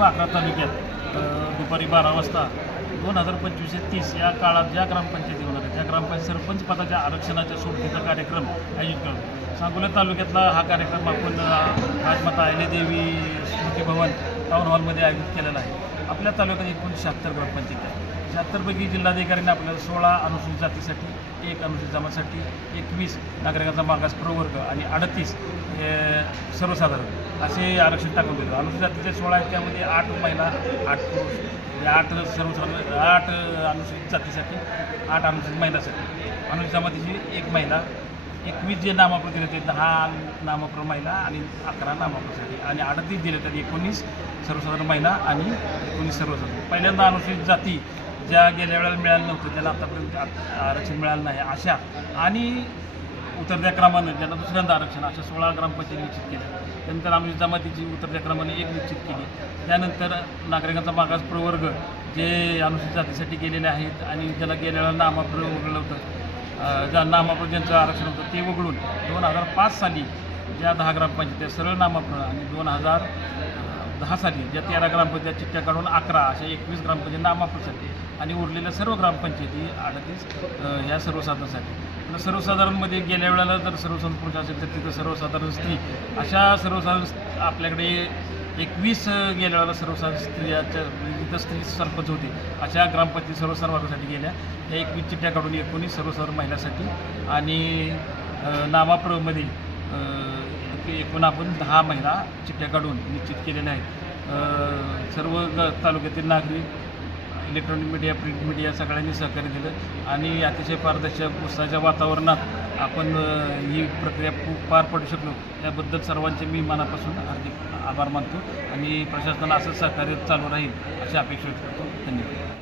व अकरा तालुक्यात दुपारी बारा वाजता दोन हजार पंचवीस ते तीस या काळात ज्या ग्रामपंचायती होणार आहेत त्या ग्रामपंचायत सरपंच पदाच्या आरक्षणाच्या सोडतीचा कार्यक्रम आयोजित करतो सांगोला तालुक्यातला हा कार्यक्रम आपण अ, राजमाता देवी स्मृती भवन टाऊन हॉलमध्ये आयोजित केलेला आहे. आपल्या तालुक्यात एकूण शहात्तर ग्रामपंचायत आहे शहात्तरपैकी जिल्हाधिकाऱ्यांनी आपल्याला सोळा अनुसूचित जातीसाठी एक अनुसूचित जमातीसाठी एकवीस नागरिकांचा मागास प्रवर्ग आणि अडतीस सर्वसाधारण असे आरक्षण टाकून दिलं. अनुसूचित जातीचे सोळा आहेत त्यामध्ये आठ महिला आठ पुरुष. म्हणजे आठ सर्वसाधारण आठ अनुसूचित जातीसाठी आठ अनुसूचित महिलासाठी. अनुसूचित जमातीची एक महिला एकवीस जे नामाप्रत दिले दहा नामप्र महिला आणि अकरा नामप्रसाठी आणि अडतीस दिले तर एकोणीस सर्वसाधारण महिला आणि एकोणीस सर्वसाधारण. पहिल्यांदा अनुसूचित जाती ज्या गेल्या वेळेला मिळालं नव्हतं त्याला आतापर्यंत आरक्षण मिळालं नाही. अशा आणि उतरत्या क्रमानं ज्यांना दुसऱ्यांदा आरक्षण अशा सोळा ग्रामपंचायत निश्चित केल्या. त्यानंतर आमची जमातीची उतरत्या क्रमाने एक निश्चित केली. त्यानंतर नागरिकांचा मागास प्रवर्ग जे अनुसूचित जातीसाठी गेलेले आहेत आणि ज्याला गेल्या वेळेला नामाप्र वगळलं होतं ज्या नामाप्र ज्यांचं आरक्षण होतं ते वगळून दोन हजार पाच साली ज्या दहा ग्रामपंचायती सरळ नामाप्र आणि दोन हजार दहा साली ज्या तेरा ग्रामपंचायत चिठ्ठ्या काढून अकरा अशा एकवीस ग्रामपंचायत नामाप्रसाठी आणि उरलेल्या सर्व ग्रामपंचायती अडतीस ह्या सर्वसाधारणसाठी सर्वसाधारणमध्ये गेल्या वेळेला जर सर्वसाधारण पुरुष असेल तर तिथं सर्वसाधारण स्त्री. अशा सर्वसाधारण आपल्याकडे एकवीस गेल्या वेळेला सर्वसाधारण स्त्रियाच्या विविध स्त्री सरपंच होते. अशा ग्रामपंचायत सर्वसाधारणासाठी गेल्या. त्या एकवीस चिठ्ठ्या काढून एकोणीस सर्वसाधारण महिलासाठी आणि नामाप्रमध्ये एकूण आपण दहा महिला चिठ्ठ्या काढून निश्चित केलेल्या आहेत. सर्व ग तालुक्यातील नागरिक इलेक्ट्रॉनिक मीडिया प्रिंट मीडिया सगळ्यांनी सहकार्य दिलं. आणि अतिशय पारदर्शक उत्साहाच्या वातावरणात आपण ही प्रक्रिया पार पडू शकलो. त्याबद्दल सर्वांचे मी मनापासून हार्दिक आभार मानतो आणि प्रशासनाला असं सहकार्य चालू राहील अशी अपेक्षा करतो. धन्यवाद.